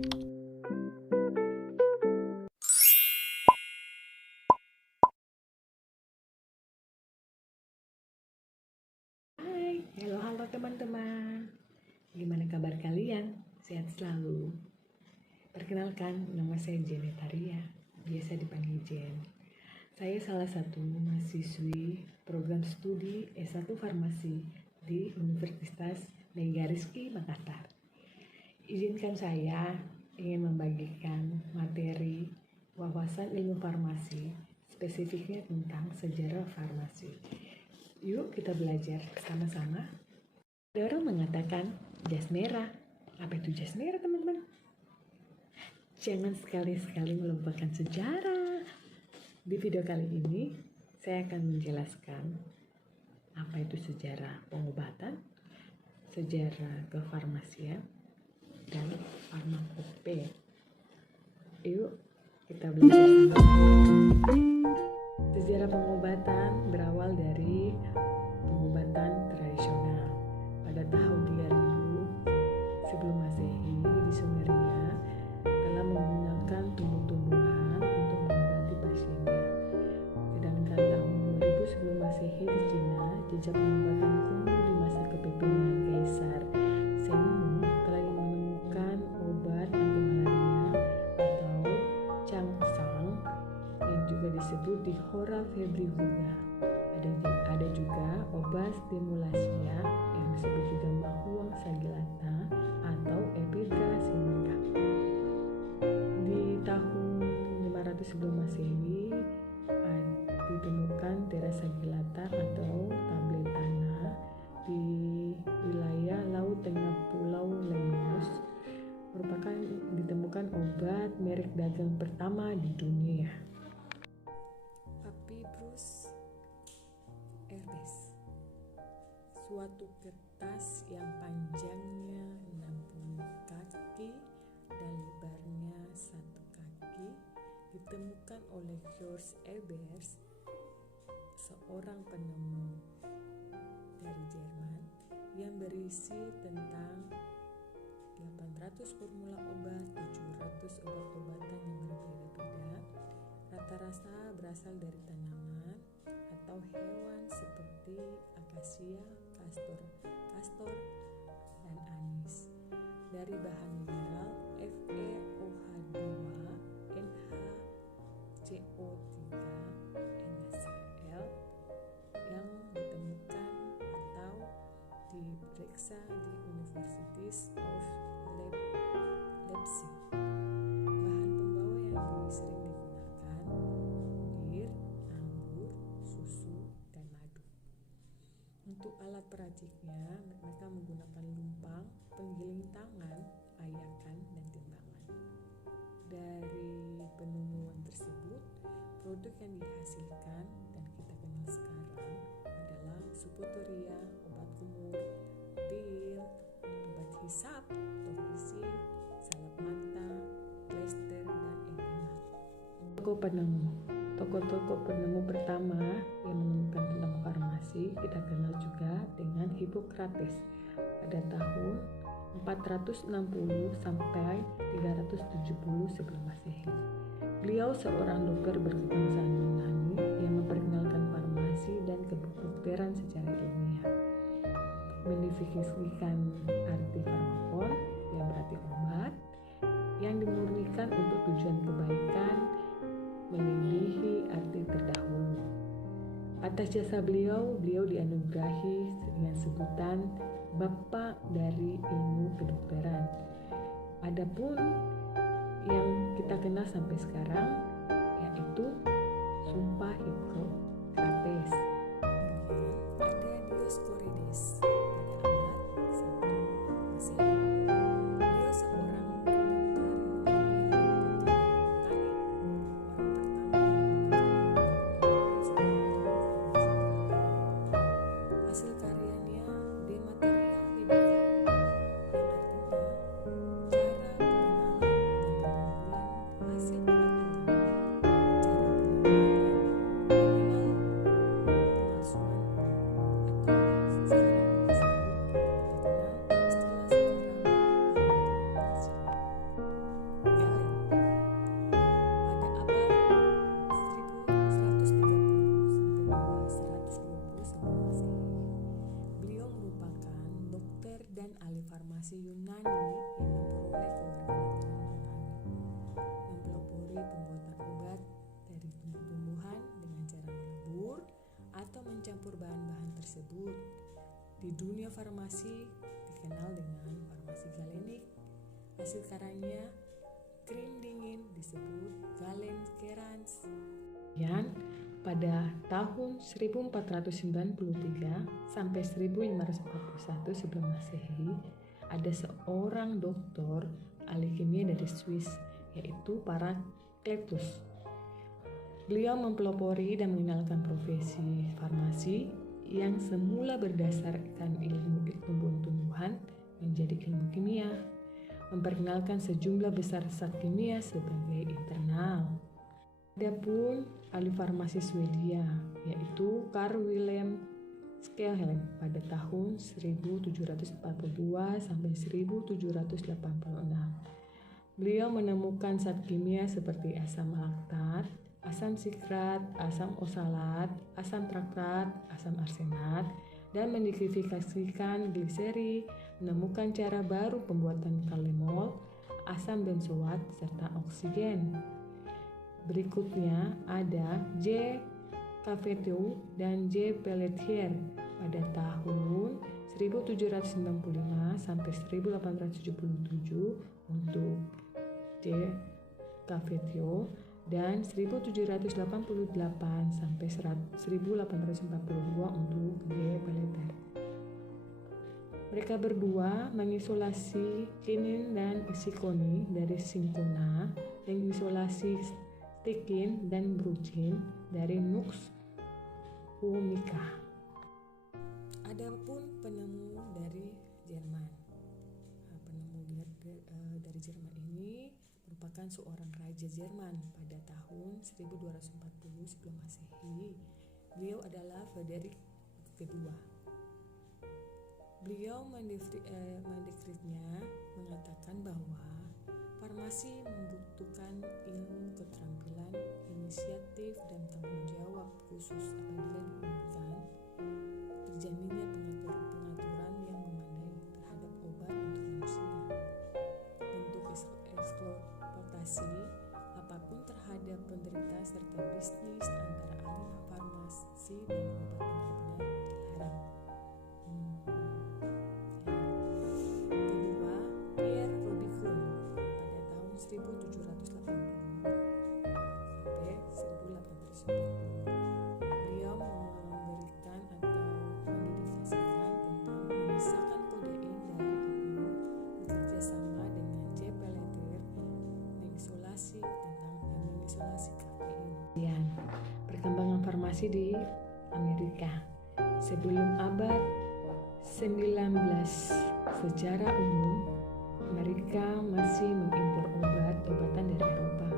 Hai, halo teman-teman. Gimana kabar kalian? Sehat selalu. Perkenalkan, nama saya Jeneta Ria, biasa dipanggil Jen. Saya salah satu mahasiswi program studi S1 Farmasi di Universitas Negariski Makassar. Izinkan saya ingin membagikan materi wawasan ilmu farmasi, spesifiknya tentang sejarah farmasi. Yuk kita belajar sama-sama. Ada orang mengatakan jas merah. Apa itu jas merah, teman-teman? Jangan sekali-sekali melupakan sejarah. Di video kali ini, saya akan menjelaskan apa itu sejarah pengobatan, sejarah kefarmasian, dan farmakope. Yuk kita belajar sama-sama. Sejarah pengobatan berawal dari pengobatan tradisional. Pada tahun 3000 sebelum Masehi di Sumeria telah menggunakan tumbuh-tumbuhan untuk mengobati pasiennya. Sedangkan tahun 2000 sebelum Masehi di Cina, jejak pengobatan kuno di masa kepemimpinan Kaisar Zheng telah menemukan obat anti malaria atau Changsang yang juga disebut di Hora febrifuga. Ada juga obat stimulasia yang disebut juga Mahuang sagilata atau Ephedra singka. Di tahun 500 sebelum Masehi ditemukan Terasagilata atau tablet tanah di wilayah Laut Tengah Pulau Lemnos. Merupakan ditemukan obat merek dagang pertama di dunia. Papyrus Erebus, suatu kertas yang panjangnya 60 kaki dan lebarnya 1 kaki, ditemukan oleh George Ebers, seorang penemu dari Jerman, yang berisi tentang 800 formula obat, 700 obat-obatan yang berbeda-beda. Rata-rata berasal dari tanaman atau hewan seperti akasia, kastor, dan anis. Dari bahan mineral FeOH2, NaCO3, NaCl yang ditemukan atau diperiksa di University of Leipzig. Bahan pembawa yang sering digunakan bir, anggur, susu, dan madu. Untuk alat peraciknya, mereka menggunakan lumpang, penggiling tangan, ayakan, dan timbangan. Dari penemuan tersebut, produk yang dihasilkan dan kita kenal sekarang adalah suputoria, obat kumur, pil, obat hisap, tokisi, salep mata, plester, dan enema. Tokoh penemu pertama yang menemukan tentang farmasi kita kenal juga dengan Hippocrates pada tahun 460 sampai 370 sebelum Masehi. Beliau seorang dokter berkebangsaan Yunani yang memperkenalkan farmasi dan kedokteran secara ilmiah. Mendefinisikan arti farmakon yang berarti obat yang dimurnikan untuk tujuan kebaikan melebihi arti terdahulu. Atas jasa beliau dianugerahi dengan sebutan Bapak dari Ilmu Kedokteran. Adapun yang kita kenal sampai sekarang yaitu Sumpah Hippokrates. Ada Dioscorides pada abad 1 Masehi. Beliau seorang dokter hasil karyanya De Materia Medica, yang artinya cara pengenalan dan pengumpulan hasil obat alami, cara penelitian mencampur bahan-bahan tersebut. Di dunia farmasi dikenal dengan farmasi galenik. Hasil karyanya krim dingin disebut Galen Kerans. Dan pada tahun 1493 sampai 1541 sebelum Masehi, ada seorang doktor ahli kimia dari Swiss, yaitu Paracelsus. Beliau mempelopori dan mengenalkan profesi farmasi yang semula berdasarkan ilmu tumbuhan menjadi ilmu kimia, memperkenalkan sejumlah besar zat kimia sebagai internal. Adapun ahli farmasi Swedia, yaitu Carl Wilhelm Scheele pada tahun 1742 sampai 1786. Beliau menemukan zat kimia seperti asam laktat, asam sikrat, asam oksalat, asam tartrat, asam arsenat, dan mendiskualifikasikan gliseri, menemukan cara baru pembuatan kalemol, asam benzoat, serta oksigen. Berikutnya ada J. Cafetiau dan J. Pelletier pada tahun 1795 sampai 1877 untuk J. Cafetiau dan 1788 sampai 1842 untuk J. Pelletier. Mereka berdua mengisolasi kinin dan isikoni dari sinkona, mengisolasi stikin dan brucin dari Nux vomica. Adapun penemu dari Jerman. Penemu dari Jerman ini merupakan seorang raja Jerman pada tahun 1240 sebelum Masehi. Beliau adalah Frederick kedua. Beliau mendeskripsinya mengatakan bahwa farmasi membutuhkan ilmu, keterampilan, inisiatif, dan tanggung jawab khusus apabila diinginkan terjaminnya pengaturan yang memadai terhadap obat untuk manusia. Bentuk eksploitasi apapun terhadap penderita serta bisnis antara ahli farmasi dan obat benar-benar dilarang. Kedua, Pierre Robinson pada tahun 1780 sampai 1890. Beliau memberikan atau mendedikasikan tentang memisahkan kodein dari opioid, bekerja sama dengan J. Pelletier mengisolasi kafein. Dan perkembangan farmasi di Amerika sebelum abad 19. Secara umum, Amerika masih mengimpor obat-obatan dari Eropa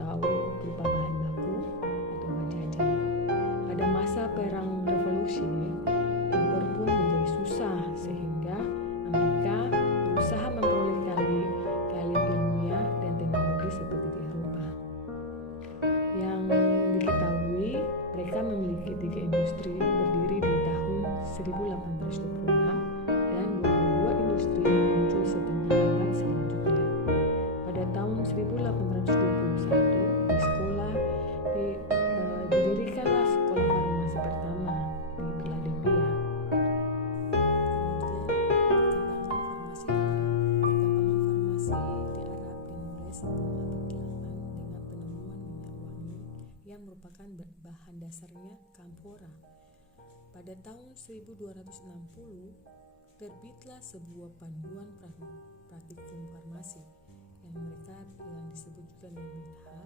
atau berupa bahan baku atau obat jajan. Pada masa Perang Revolusi, impor pun menjadi susah sehingga Amerika berusaha memperoleh keahlian ilmiah dan teknologi seperti di Eropa. Yang diketahui, mereka memiliki 3 industri berdiri di tahun 1826 dan 22 industri muncul setengah abad selanjutnya. Pada tahun 1821 didirikanlah sekolah farmasi pertama di Philadelphia. Kemudian perkembangan farmasi di Arab dimulai sebelum abad ke-8 dengan penemuan minyak wangi yang merupakan bahan dasarnya kamphora. Pada tahun 1260 terbitlah sebuah panduan praktikum farmasi yang disebut juga dengan Minha,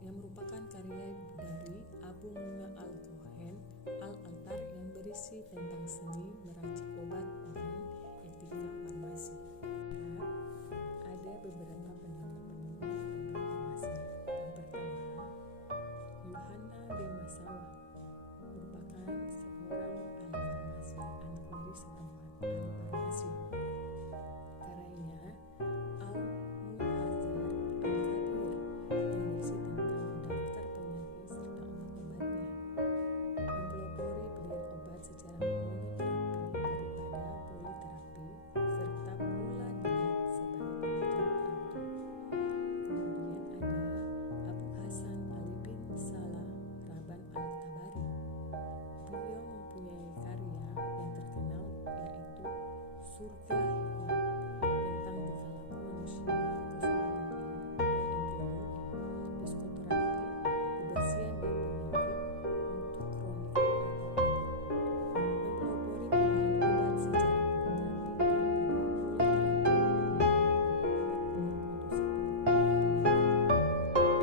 yang merupakan karya dari Abu Munna al-Cohen al-Altar yang berisi tentang seni meracik obat dan etika farmasi. Ada beberapa penemu tentang farmasi. Yang pertama, Yohanna de Massawa merupakan seorang ahli farmasi, anak dari seorang ahli farmasi. Karyanya Al-Muhazar Al-Kabir yang berisi tentang daftar penyakit serta obat-obatnya, mempelopori pilihan obat secara monoterapi dari surga tentang perilaku manusia, kosmologi dan ideologi, psikoterapi, kebersihan dan penyakit untuk kronik atau akut, mempelopori pilihan obat secara terapi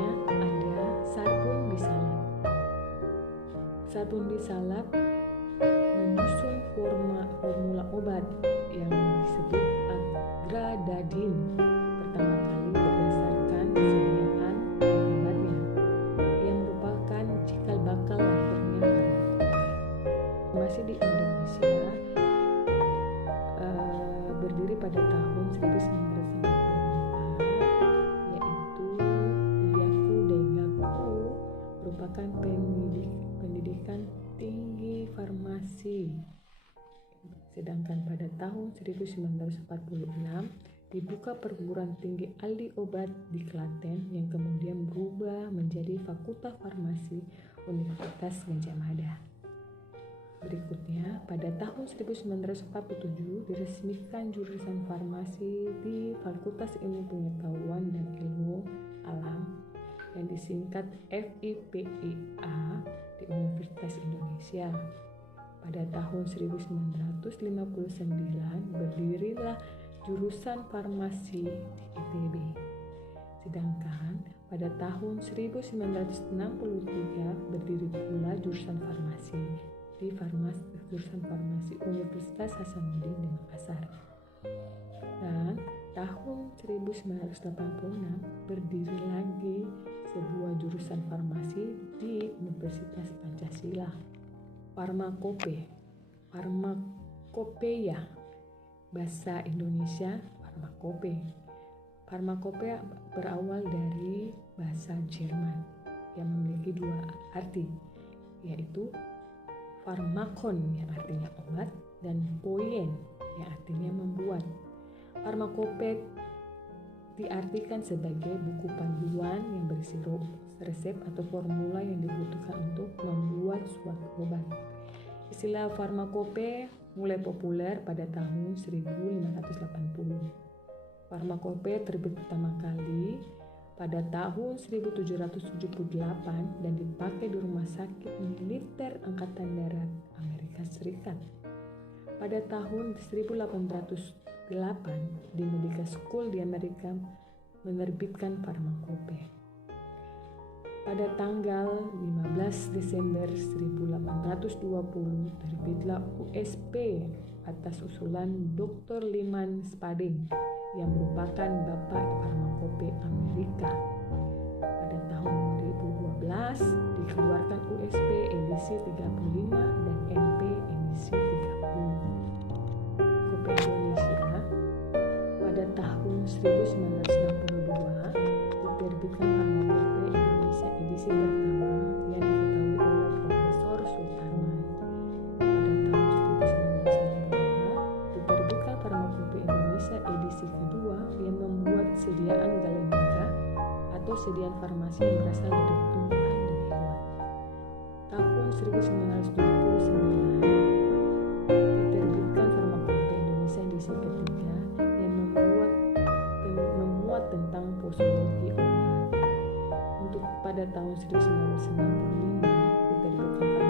daripada ada sarbon bisalab. Sarbon bisalab menyusun formula obat yang disebut agradadin pertama kali berdasarkan sediaan obatnya, yang merupakan cikal bakal lahirnya farmakope. Masih di Indonesia berdiri pada tahun 1944, yaitu Yaku Daigaku merupakan pendidikan tinggi farmasi. Sedangkan pada tahun 1946 dibuka perguruan tinggi ahli obat di Klaten yang kemudian berubah menjadi Fakultas Farmasi Universitas Gadjah Mada. Berikutnya, pada tahun 1947 diresmikan jurusan farmasi di Fakultas Ilmu Pengetahuan dan Ilmu Alam yang disingkat FIPIA di Universitas Indonesia. Pada tahun 1959 berdirilah jurusan farmasi di ITB. Sedangkan pada tahun 1963 berdiri pula jurusan farmasi di jurusan farmasi Universitas Hasanuddin di Makassar. Dan tahun 1986 berdiri lagi sebuah jurusan farmasi di Universitas Pancasila. Farmakopeia, bahasa Indonesia farmakope. Farmakope berawal dari bahasa Jerman yang memiliki dua arti, yaitu farmakon yang artinya obat dan poien yang artinya membuat. Farmakope diartikan sebagai buku panduan yang berisi resep atau formula yang dibutuhkan untuk membuat suatu obat. Istilah farmakope mulai populer pada tahun 1580. Farmakope terbit pertama kali pada tahun 1778 dan dipakai di Rumah Sakit Militer Angkatan Darat Amerika Serikat. Pada tahun 1808, di Medical School di Amerika menerbitkan farmakope. Pada tanggal 15 Desember 1820 terbitlah USP atas usulan Dr. Lyman Spading yang merupakan bapak farmakope Amerika. Pada tahun 2012 dikeluarkan USP edisi 35 dan NP edisi 30. Kopi Indonesia pada tahun 1962 diterbitkan farmakope Indonesia edisi pertama yang diketahui oleh Profesor Sutarman. Pada tahun 1962 diterbitkan farmakope Indonesia edisi kedua yang membuat sediaan galenika atau sediaan farmasi yang berasal dari tumbuhan dan hewan. Tahun 1979 diterbitkan farmakope Indonesia edisi ketiga yang memuat tentang posologi obat. Untuk pada tahun 1995 diterbitkan